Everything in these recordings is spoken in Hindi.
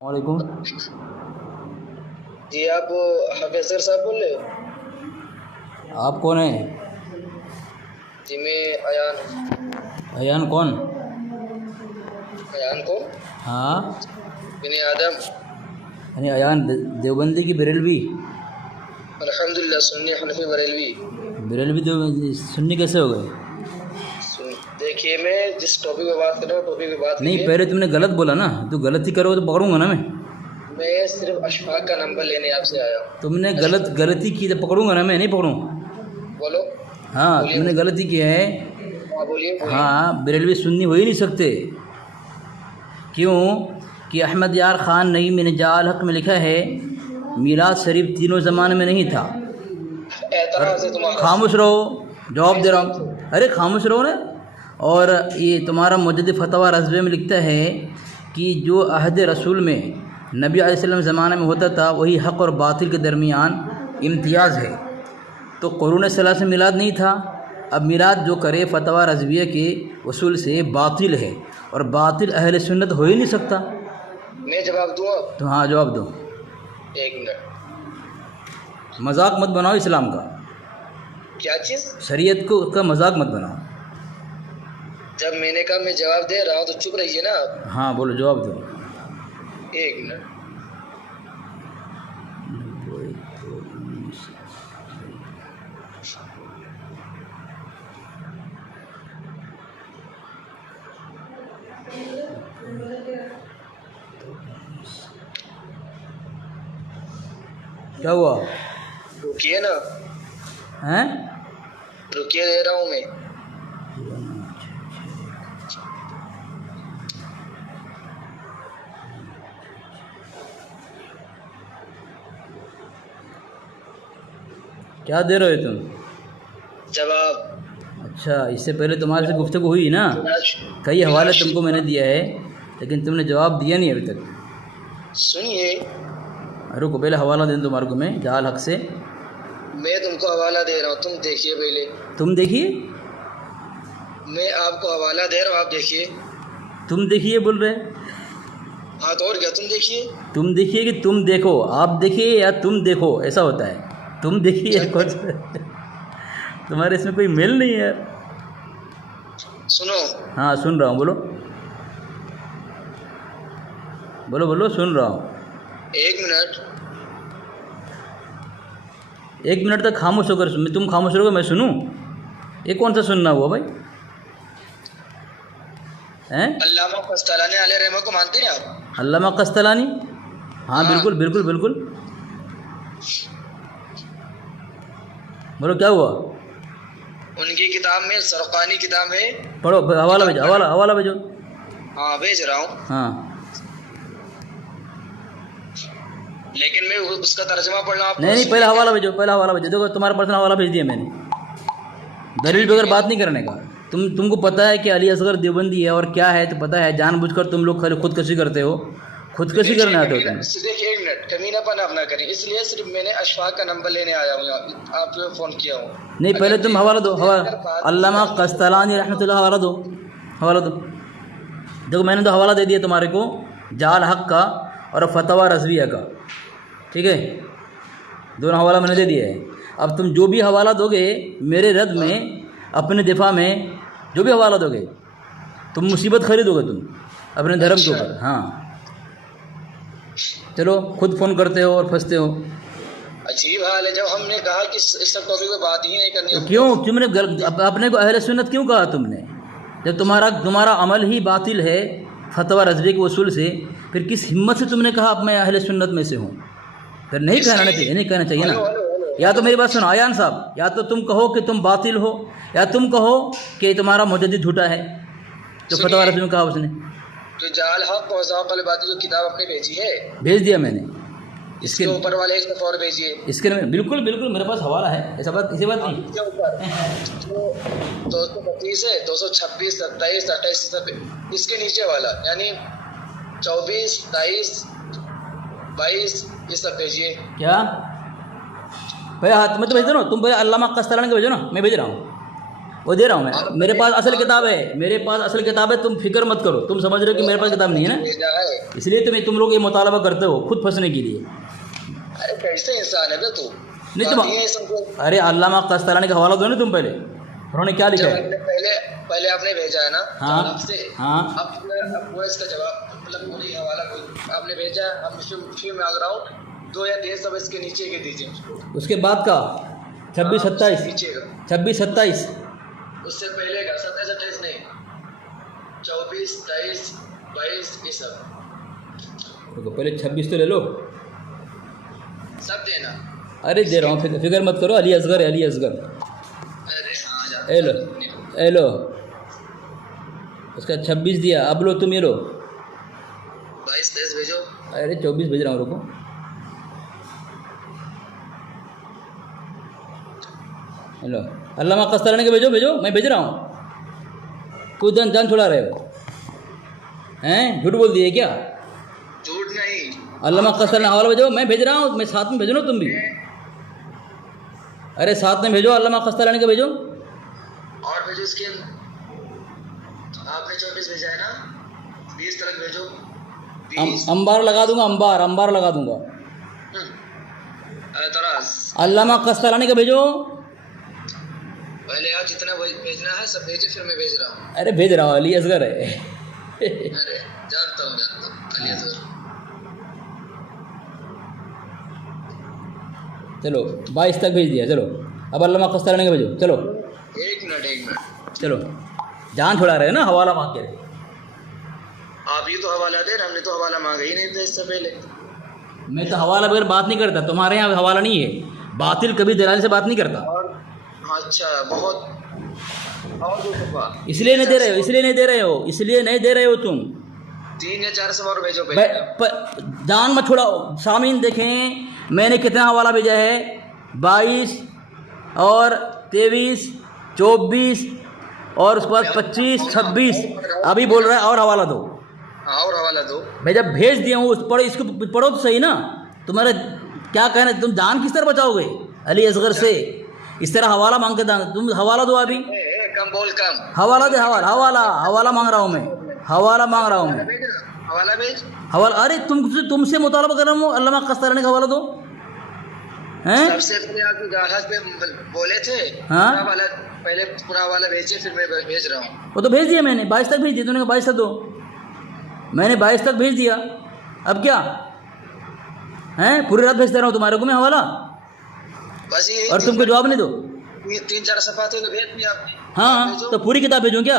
वालेकुम। जी आप हाफिज़र साहब बोल रहे हो? आप कौन है? जी मैं अयान। अयान कौन? अयान कौन? हाँ, बिन आदम। यानी अयान देवबंदी की बरेलवी? अल्हम्दुलिल्लाह सुन्नी हनफी बरेलवी। बरेलवी तो सुन्नी कैसे हो गए? देखिए मैं जिस टॉपिक पे बात कर रहा हूँ टॉपिक पे बात नहीं, कीजिए। पहले तुमने गलत बोला ना, तो गलत ही करोगे तो पकड़ूंगा ना मैं। मैं सिर्फ अशफाक का नंबर लेने आपसे आया हूँ। तुमने गलती की तो पकड़ूंगा ना मैं, नहीं पकड़ूँ? बोलो। हाँ, बोलिए तुमने गलती की है। हाँ बोलिए बोलिए। हाँ, बरेलवी सुन्नी हो ही नहीं सकते। क्यों? कि अहमद यार ख़ान नईम ने जाल हक में लिखा है मीराज शरीफ तीनों ज़माने में नहीं था। एतराज़ है तुम्हारा। खामोश रहो, जवाब दे रहा इस हूँ। अरे खामोश रहो ना। और ये तुम्हारा मुजद्दिद फतवा रज़वे में लिखता है कि जो अहद रसूल में नबी अलैहिस्सलाम ज़माने में होता था वही हक़ और बातिल के दरमियान इम्तियाज़ है। तो क़ुरून सलाह से मिलाद नहीं था। अब मिलाद जो करे फतवा रज़विया के उसूल से बातिल है, और बातिल अहले सुन्नत हो ही नहीं सकता। मैं जवाब दूँ अब? तो हाँ, जवाब दो। एक मिनट। मजाक मत बनाओ इस्लाम का, क्या चीज़? शरीयत को का मजाक मत बनाओ। जब मैंने कहा मैं जवाब दे रहा हूँ तो चुप रहिए ना आप। हाँ बोलो, जवाब दो। एक मिनट। क्या हुआ? रुकिए ना, हैं? रुकिए दे रहा हूँ मैं। क्या दे रहे हो तुम? जवाब। अच्छा, इससे पहले तुम्हारे से गुफ्तगू हुई ना? कई हवाले तुमको मैंने दिया है, लेकिन तुमने जवाब दिया नहीं अभी तक। सुनिए, रुको, पहले हवाला दे दूं तुम्हारे को मैं जाल हक से। मैं तुमको हवाला दे रहा हूँ, तुम देखिए पहले। तुम देखिए? मैं आपको हवाला दे रहा हूँ, आप देखिए। तुम देखिए बोल रहे? हाँ तो और क्या, तुम देखिए। तुम देखिए कि तुम देखो? आप देखिए या तुम देखो, ऐसा होता है। तुम देखिए कुछ तुम्हारे इसमें कोई मेल नहीं है। सुनो। हाँ सुन रहा हूँ, बोलो बोलो बोलो, सुन रहा हूँ। एक मिनट। एक मिनट तक खामोश होकर तुम खामोश रहोगे, मैं सुनूं? ये कौन सा सुनना हुआ भाई? हैं? अल्लामा कस्तालानी अलैहि रहमह को मानते हैं आप? अल्लामा कस्तालानी? हाँ हाँ। बिल्कुल बिल्कुल बिल्कुल। बोलो क्या हुआ? उनकी किताब में सरकानी किताब है। पढ़ो, हवाला भेजो, हवाला भेजो। हाँ भेज रहा हूँ, हाँ लेकिन मैं उसका तर्जमा पढ़ना आपको। नहीं, पहले हवाला भेजो, पहले हवाला भेजो। देखो तुम्हारा पर्सनल हवाला भेज दिया मैंने, दलील बगैर बात नहीं करने का। तुमको पता है कि अली असगर देवबंदी है, और क्या है तो पता है। जानबूझकर तुम लोग खाली खुदकशी करते हो, खुदकशी करने आते हो तुम। देखिए एक मिनट, कमीनापन आप ना करें, इसलिए सिर्फ मैंने अशफाक का नंबर लेने आया हूँ, आपको फ़ोन किया हूँ। नहीं, पहले तुम हवाला दो, अल्लामा कस्तालानी रहमतुल्लाह, हवाला दो, हवाला दो। देखो मैंने तो हवाला दे दिया तुम्हारे को, जाल हक का और फतवा रज़विया का, ठीक है? दोनों हवाला मैंने दे दिया है। अब तुम जो भी हवाला दोगे मेरे रद्द में, अपने दिफा में जो भी हवाला दोगे, तुम मुसीबत खरीदोगे तुम अपने धर्म के ऊपर। हाँ चलो, खुद फ़ोन करते हो और फंसते हो। अजीब हाल है, जब हमने कहा कि इस सब टॉपिक पे बात ही नहीं करनी। तो क्यों तुमने अपने को अहले सुन्नत क्यों कहा तुमने? जब तुम्हारा अमल ही बातिल है फतवा रज़वी के उसूल से, फिर किस हिम्मत से तुमने कहा अब मैं अहले सुन्नत में से हूँ? फिर नहीं कहना चाहिए, नहीं कहना चाहिए ना। या तो मेरी बात सुनो अयान साहब, या तो तुम कहो कि तुम बातिल हो, या तुम कहो कि तुम्हारा मुजद्दिद झूठा है जो फतवा रज़वी में कहा उसने। जो जाल हक और ज़ाक़ वाली बात जो किताब आपने भेजी है, भेज दिया मैंने। इसके ऊपर वाले इसमें फौर भेजिए। इसके बिल्कुल बिल्कुल मेरे पास हवाला है, ऐसा बात किसी बात नहीं। इसके ऊपर 225 है, 226, 27, 28, इसके नीचे वाला यानी 24, 23, 22 ये सब भेजिए। क्या भैया? हाथ में तो भेज दो ना तुम भैया, अल्लामा कस्तालानी को भेजो ना, मैं भेज रहा हूँ। वो दे रहा हूँ मैं, मेरे पास असल किताब है, मेरे पास असल किताब है, तुम फिक्र मत करो, तुम समझ रहे हो कि मेरे पास किताब नहीं है ना, भेजा है। इसलिए तुम लोग ये मुतालबा करते हो खुद फंसने के लिए। अरे कैसे इंसान है बे तू? नहीं तुम, बात ये है सबको। अरे अल्लामा कस्तलानी का हवाला दो ना तुम पहले, उन्होंने क्या लिखा जब है। हमने पहले पहले आपने भेजा है ना हाँ, जवाब से, हाँ। अब पूरा इसका जवाब मतलब पूरी हवाला आपने भेजा है, हम फिर मांग रहा हूँ 2 या 3 सब इसके नीचे के दीजिए उसको। उसके बाद का 26 हाँ, 27, उससे नीचे का, 26 27, उससे पहले का 27 28 नहीं, 24 23 22 ये सब तो पहले 26 तो ले लो। सब देना। अरे दे रहा हूँ, फिक्र मत करो, अली असगर है, अली असगर। अरे हाँ जा, ए लो, ए लो, उसका 26 दिया, अब लो तुम ये लो। 22 23 भेजो। अरे 24 भेज रहा हूँ, रुको। हेलो, अल्लामा कस्तलानी के भेजो, भेजो, मैं भेज रहा हूँ। कुछ जान छुड़ा रहे हो हैं, झूठ बोल दिए क्या? झूठ नहीं, अल्लामा कस्तलानी हवाला भेजो, मैं भेज रहा हूँ, मैं साथ में भेजो ना तुम भी। अरे साथ में भेजो, अल्लामा कस्तलानी का भेजो। और भेजो इसके आपने 24 भेजा है ना, 20 तक भेजो। 20 अंबार लगा दूंगा, अंबार लगा दूंगा। अरे तरास अल्लामा कस्तलानी का भेजो। पहले आप जितना भेजना है सब भेजे, फिर मैं भेज रहा हूँ। अरे भेज रहा हूँ, अली असगर है। अरे जानता हूँ अली असगर। चलो 22 तक भेज दिया, चलो अब अल्लामा कस्तलानी का भेजो, चलो। एक मिनट चलो, जान छुड़ा रहे हो ना, हवाला मांग के। आप ही तो हवाला दे, हमने तो हवाला मांगा ही नहीं था इससे पहले। मैं तो हवाला बगैर बात नहीं करता, तुम्हारे यहाँ हवाला नहीं है, बातिल कभी दलाल से बात नहीं करता। और अच्छा बहुत और दो सफा, इसलिए नहीं दे रहे हो, इसलिए नहीं दे रहे हो, इसलिए नहीं दे रहे हो तुम। 3 या 4 सफा और भेजो पहले। जान मत छुड़ाओ। सामीन देखें मैंने कितना हवाला भेजा है, 22 और 23 24 और उसके बाद 25 26, अभी बोल रहा है और हवाला दो। हाँ और हवाला दो। मैं जब भेज दिया हूँ, पढ़ो, इसको पढ़ो तो सही ना। तुम्हारा क्या कहना, तुम जान किस तरह बचाओगे अली असगर से? इस तरह हवाला मांग के तुम हवाला दो अभी। कम बोल कम। हवाला दे, हवाला मांग रहा हूँ मैं, हवाला मांग रहा हूँ मैं। हवाला भेज। हवाला, अरे तुमसे मुतालबा कर रहा हूँ, अल्लामा कस्तलानी का हवाला दो। हैं? सबसे पहले आप गाहक पे बोले थे, हाँ? पहले पूरा वाला भेजे, फिर मैं भेज रहा हूँ। वो तो भेज दिया मैंने, 22 तक भेज दिया, तूने कहा 22 तक दो, मैंने 22 तक भेज दिया। अब क्या हैं, पूरी रात भेजता रहा हूँ तुम्हारे को मैं हवाला, बस ये और तुमको जवाब नहीं दो। 3-4 सफा थे तो भेज दिया आपने। हाँ तो पूरी किताब भेजूँ क्या?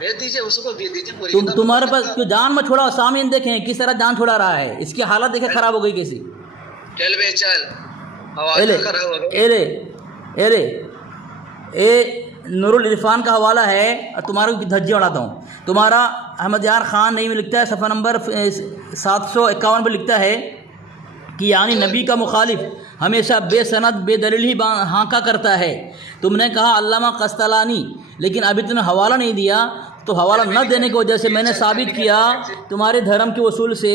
भेज दीजिए, उसको भेज दीजिए पूरी किताब। तुम्हारे पास क्यों जान मत छोड़ाओ। सामीन देखें किस तरह जान छोड़ा रहा है, इसकी हालत देखे खराब हो गई कैसी। चल बे चल, एले खराब हो गई। एले एले ए नूरुल इरफान का हवाला है, और तुम्हारे को धज्जी उड़ाता हूँ। तुम्हारा अहमद यार खान नहीं में लिखता है, सफ़ा नंबर 751 पर लिखता है कि यानी नबी का मुखालिफ हमेशा बेसनद बेदलील ही हाँका करता है। तुमने कहा अल्लामा कस्तलानी, लेकिन अभी तुमने हवाला नहीं दिया, तो हवाला न देने की वजह से मैंने साबित किया तुम्हारे धर्म के उसूल से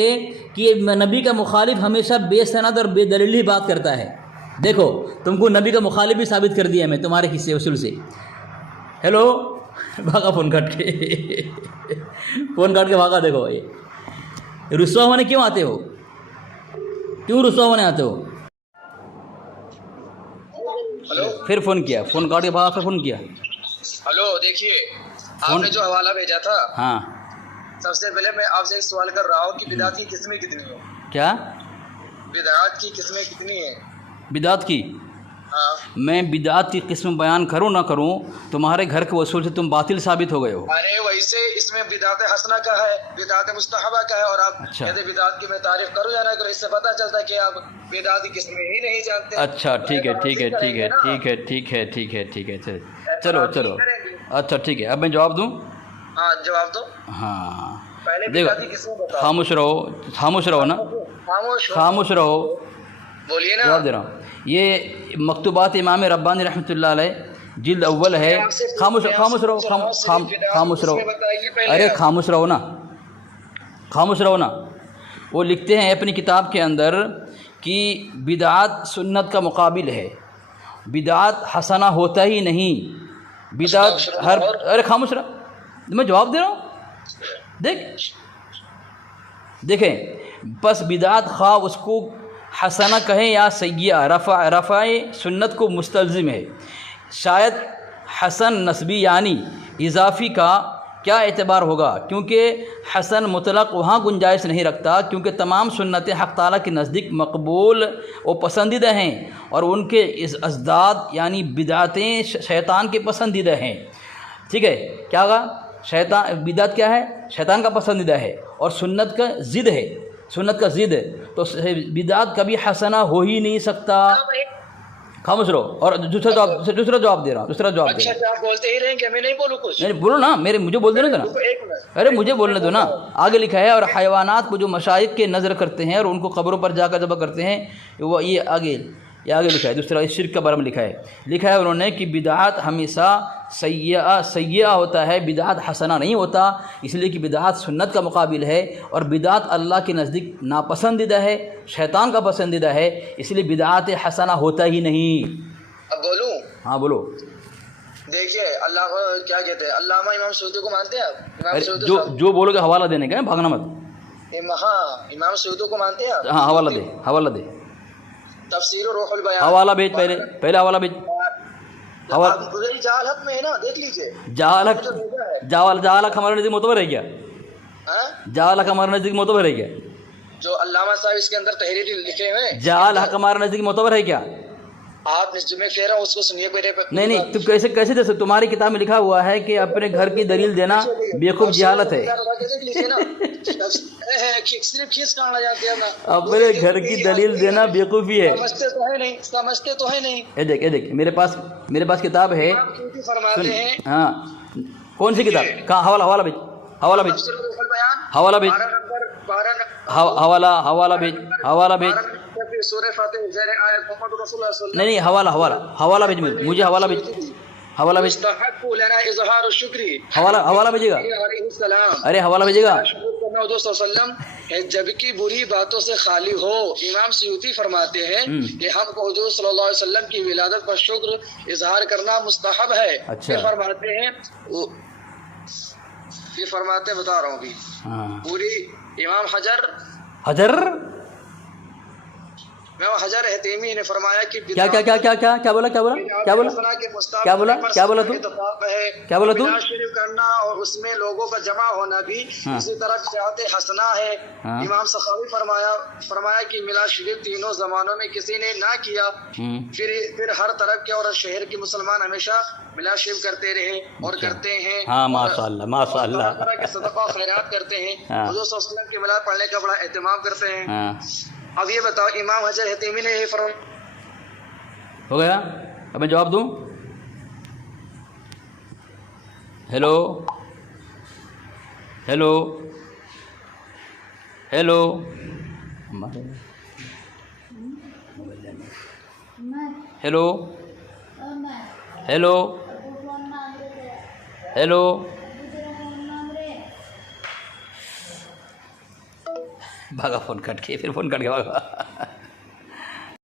कि नबी का मुखालिफ हमेशा बेसनद और बेदलील ही बात करता है। देखो तुमको नबी का मुखालिफ भी साबित कर दिया मैं तुम्हारे किस्से उसूल से। हेलो, भागा फ़ोन काट के फ़ोन काट के भागा। देखो ये रुस्वा होने क्यों आते हो, क्यों रुस्वा होने आते हो? हेलो, फिर फ़ोन किया, फ़ोन काट के भागा, फिर फ़ोन किया। हेलो देखिए, आपने जो हवाला भेजा था, हाँ सबसे पहले मैं आपसे एक सवाल कर रहा हूँ कि बिदात की किस्में कितनी है? क्या बिदात की किस्में कितनी है? बिदात की? हाँ। मैं बिदात की किस्म बयान करूँ ना करूँ, तुम्हारे घर के वसूल से तुम बातिल साबित हो गए हो। अरे वैसे इसमें बिदात हसना का है, बिदात मुस्तहबा का है, और आप अच्छा। कहते बिदात की मैं तारीफ करूँ या ना करूँ, इससे पता चलता है कि आप बिदात की किस्में ही नहीं जानते। अच्छा ठीक है ठीक है ठीक है ठीक है ठीक है ठीक है ठीक है, चलो चलो, अच्छा ठीक है, अब मैं जवाब दूँ? हाँ जवाब दो। हाँ पहले देखो, बिदात की किस्में बताओ। खामोश रहो, खामोश रहो ना, खामोश रहो, बोलिए ना। जवाब दे रहा हूँ। ये मकतूबात इमाम रब्बानी रहमतुल्लाह अलैह जिल्द अव्वल है। खामोश खामोश रहो, खामोश रहो, अरे खामोश रहो ना, खामोश रहो ना। वो लिखते हैं अपनी किताब के अंदर कि बिदात सुन्नत का मुकाबिल है, बिदात हसना होता ही नहीं। बिदात हर, अरे खामोश रहा, मैं जवाब दे रहा हूँ। देखें, बस बिदात खा उसको हसना कहें या सय्या, रफ़ाए सुन्नत को मुस्तलज़िम है। शायद हसन नस्बी यानी इजाफ़ी का क्या एतबार होगा, क्योंकि हसन मुतलक वहाँ गुंजाइश नहीं रखता, क्योंकि तमाम सुन्नतें हक़ ताला के नज़दीक मकबूल व पसंदीदा हैं और उनके इस अज़दाद यानी बिदातें शैतान के पसंदीदा हैं। ठीक है, क्या होगा? शैतान, बिदात क्या है? शैतान का पसंदीदा है और सुन्नत का ज़िद है, सुन्नत का ज़िद है, तो बिदात कभी हसना हो ही नहीं सकता। खामोश रहो। और दूसरा जवाब दे रहा हूँ, दूसरा जवाब दे रहा हूँ। आप बोलते ही रहेंगे, मैं नहीं बोलूँ कुछ? नहीं बोलो ना, मुझे बोल देने दो ना। अरे मुझे बोलने दो ना। आगे लिखा है, और हैवानात को जो मशाइख के नज़र करते हैं और उनको कब्रों पर जाकर ज़बह करते हैं, वो ये आगे लिखा है। दूसरा इस शिर्क के बारे में लिखा है उन्होंने कि बिदात हमेशा सय्या होता है, बिदात हसना नहीं होता, इसलिए कि बिदात सुन्नत का मुकाबिल है और बिदात अल्लाह के नज़दीक नापसंदीदा है, शैतान का पसंदीदा है, इसलिए बिदात हसना होता ही नहीं। अब बोलूँ? हाँ बोलो। देखिए, अल्लाह क्या कहते हैं, अल्लामा इमाम सूदी को मानते हैं आप? इमाम सूदी जो बोलोगे हवाला देने का है, भागना मत। हाँ, इमाम सूदी को मानते हैं आप? हाँ, हवाला दे। तफसीर रूहुल बयान, हवाला भेज, पहले हवाला भेज। जाल हक में है ना, देख लीजिए। जाल हक हमारे नज़दीक मोतबर है क्या? जाल हक हमारे नज़दीक मोतबर है क्या? जो अल्लामा साहब इसके अंदर तहरीर लिखे हुए हैं, जाल हक हमारे नज़दीक मोतबर है क्या? आप जो मैं कह रहा हूँ उसको सुनिए मेरे पे। नहीं, तुम कैसे दे सकते? तुम्हारी किताब में लिखा हुआ है कि अपने घर की दलील देना बेवकूफ़ जहालत है। सिर्फ खींच काटना जानते हैं ना, अपने घर की दलील देना बेवकूफ़ी है। समझते तो है नहीं। ये देख मेरे पास किताब है। फरमाते हैं, हाँ, कौन सी किताब? कहाँ? हवाला भेज। हवाला भेज। नहीं, हवाला भेज मुझे, हवाला भेज। हवाला भेजेगा? अरे हवाला भेजेगा। जबकि बुरी बातों से खाली हो। इमाम सयूती फरमाते हैं कि हमको हुजूर सल्लल्लाहु अलैहि वसल्लम की विलादत पर शुक्र इजहार करना मुस्तहब है। अच्छा। ये फरमाते बता रहा हूँ अभी। पूरी इमाम हजर हैतमी ने फरमाया कि क्या बोला तू? शरीफ करना और उसमें लोगों का जमा होना भी इसी तरह चाहते हसना है। इमाम सखावी फरमाया कि मिलाद शरीफ तीनों जमानों में किसी ने ना किया, फिर हर तरफ के और शहर के मुसलमान हमेशा मिलाद शरीफ करते रहे और करते हैं। माशाअल्लाह सदका खैरात करते हैं, हुजूर सल्लल्लाहु अलैहि वसल्लम के मिलाद पढ़ने का बड़ा एहतमाम करते हैं। अब ये बताओ, इमाम हजर हैतमी ने ये हो गया? अब मैं जवाब दूं? हेलो, भागा, फोन कट के, फिर फोन कट के भागा।